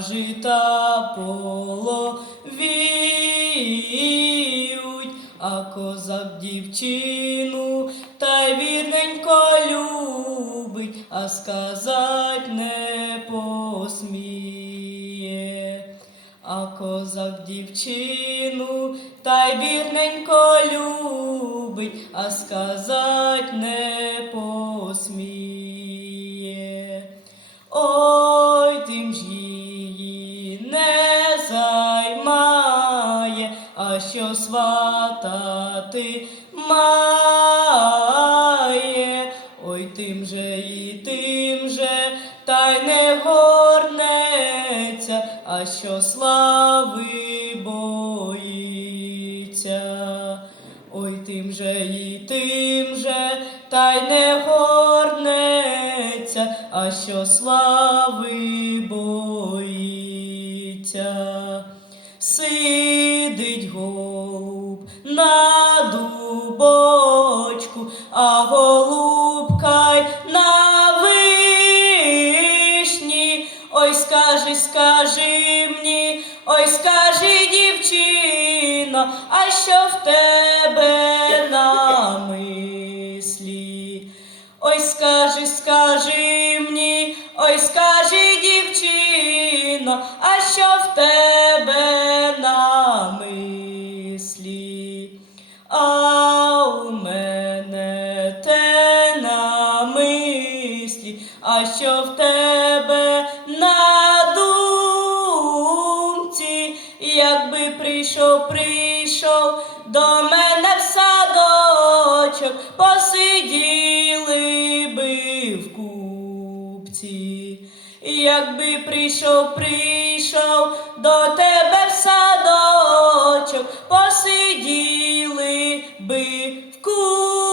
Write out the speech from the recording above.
жита половіють, а козак дівчину та вірненько любить, а сказать не посміє. А козак дівчину та вірненько любить, а сказать не посміє. Що сватати має. Ой, тим же і тим же, та й не горнеться, а що слави боїться. Ой, тим же і тим же, та й не горнеться, а що слави боїться. Сидить голуб на дубочку, а голубка й на вишні. Ой, скажи, скажи мені, ой, скажи, дівчино, а що в тебе на мислі? Ой, скажи, скажи мені, ой, скажи, дівчино, а що в тебе А у мене те на мислі, а що в тебе на думці, якби прийшов, прийшов до мене в садочок, посиділи би в купці. Якби прийшов, прийшов до тебе в садочок, Cool.